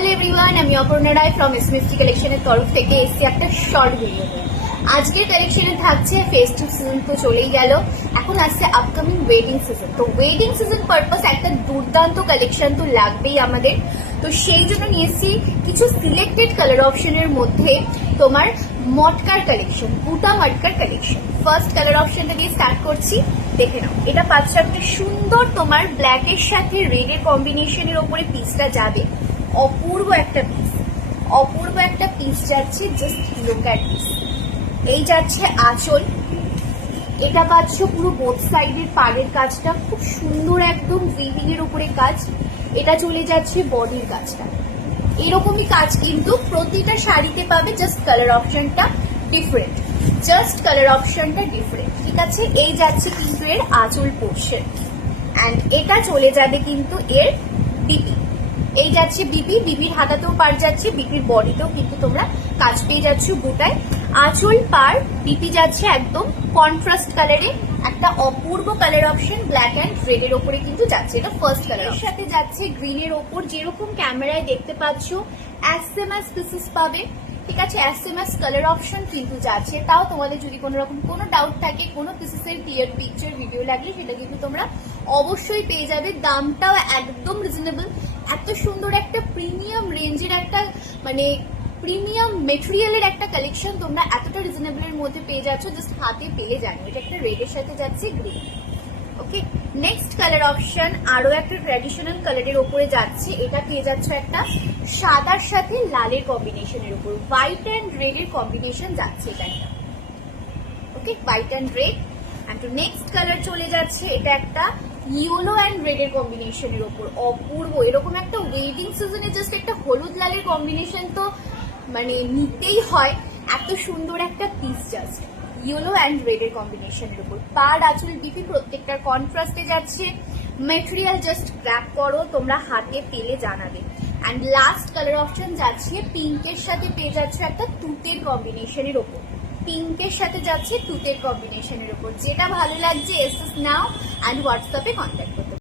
Hello everyone, আমি অপর্ণা রায় from এসএমএফটি কালেকশনের তরফ থেকে এসছি একটা শর্ট ভিডিও নিয়ে। আজকের কালেকশনে থাকছে ফেস্টিভ সিজন তো চলেই গেল, এখন আসছে আপকামিং ওয়েডিং সিজন। তো ওয়েডিং সিজন পারপাস একটা দুর্দান্ত কালেকশন তো লাগবেই আমাদের। তো সেই জন্য নিয়ে এসছি কিছু সিলেক্টেড কালার অপশনের মধ্যে তোমার মটকার কালেকশন, বুটা মটকার কালেকশন। ফার্স্ট কালার অপশনটা দিয়ে স্টার্ট করছি, দেখে নাও। এটা পাচ্ছ একটা সুন্দর তোমার ব্ল্যাকের সাথে রেডের কম্বিনেশনের ওপরে পিসটা যাবে। অপূর্ব একটা পিস যাচ্ছে, জাস্ট লুক অ্যাট দিস। এই যাচ্ছে আঁচল, এটা পাচ্ছ পুরো বোথ সাইডের পাড়ের কাজটা খুব সুন্দর, একদম উইভিং এর উপরে কাজ। এটা চলে যাচ্ছে বডির কাজটা, এরকমই কাজ কিন্তু প্রতিটা শাড়িতে পাবে, জাস্ট কালার অপশনটা ডিফারেন্ট, ঠিক আছে। এই যাচ্ছে কিন্তু এর আঁচল পোর্শন, অ্যান্ড এটা চলে যাবে কিন্তু এর বিপি। এই যাচ্ছে বিপির হাতাতেও পার যাচ্ছে, বিপির বডিতেও কিন্তু তোমরা কাজ পেয়ে যাচ্ছ বুটায়। আঁচল পার বিপি যাচ্ছে একদম কন্ট্রাস্ট কালারে, একটা অপূর্ব colour option black and red এর ওপরে কিন্তু যাচ্ছে। এটা ফার্স্ট কালার সাথে যাচ্ছে গ্রিনের ওপর, যেরকম ক্যামেরায় দেখতে পাচ্ছ এসএমএস পিসেস পাবে, ঠিক আছে। এসএমএস কালার অপশন কিন্তু যাচ্ছে। তাও তোমাদের যদি কোনো রকম কোনো ডাউট থাকে, কোনো পিসেসের ক্লিয়ার পিকচার ভিডিও লাগলে সেটা কিন্তু তোমরা অবশ্যই পেয়ে যাবে। দামটাও একদম রিজনেবল। এত সুন্দর একটা প্রিমিয়াম রেঞ্জের একটা মানে প্রিমিয়াম মেটেরিয়ালের একটা কালেকশন তোমরা এতটা রিজনেবলের মধ্যে পেয়ে যাচ্ছ, জাস্ট হাতে পেয়ে জানো। এটা একটা রেডের সাথে যাচ্ছে গ্রিন। ওকে, নেক্সট কালার অপশন আরো একটা ট্র্যাডিশনাল কালারের ওপরে যাচ্ছে। এটা পেয়ে যাচ্ছ একটা সাদার সাথে লালের কম্বিনেশনের উপর, হোয়াইট অ্যান্ড রেড এর কম্বিনেশন যাচ্ছে এটা একটা। Okay, white and red. And next colour চলে যাচ্ছে, এটা একটা ইয়েলো অ্যান্ড রেড এর কম্বিনেশনের ওপর, অপূর্ব। এরকম একটা ওয়েডিং সিজনে জাস্ট একটা হলুদ লালের কম্বিনেশন তো মানে নিতেই হয়। এত সুন্দর একটা piece, just yellow and red এর কম্বিনেশনের উপর। পাড় আঁচল বিপি প্রত্যেকটার কন্ট্রাস্টে যাচ্ছে। মেটেরিয়াল জাস্ট গ্র্যাব করো, তোমরা হাতে পেলে জানাবে। অ্যান্ড লাস্ট কালার অপশন যাচ্ছে পিঙ্কের সাথে, পেয়ে যাচ্ছে একটা তুতের কম্বিনেশনের ওপর, যেটা ভালো লাগছে এসএস নাও অ্যান্ড হোয়াটসঅ্যাপে কন্ট্যাক্ট করতে।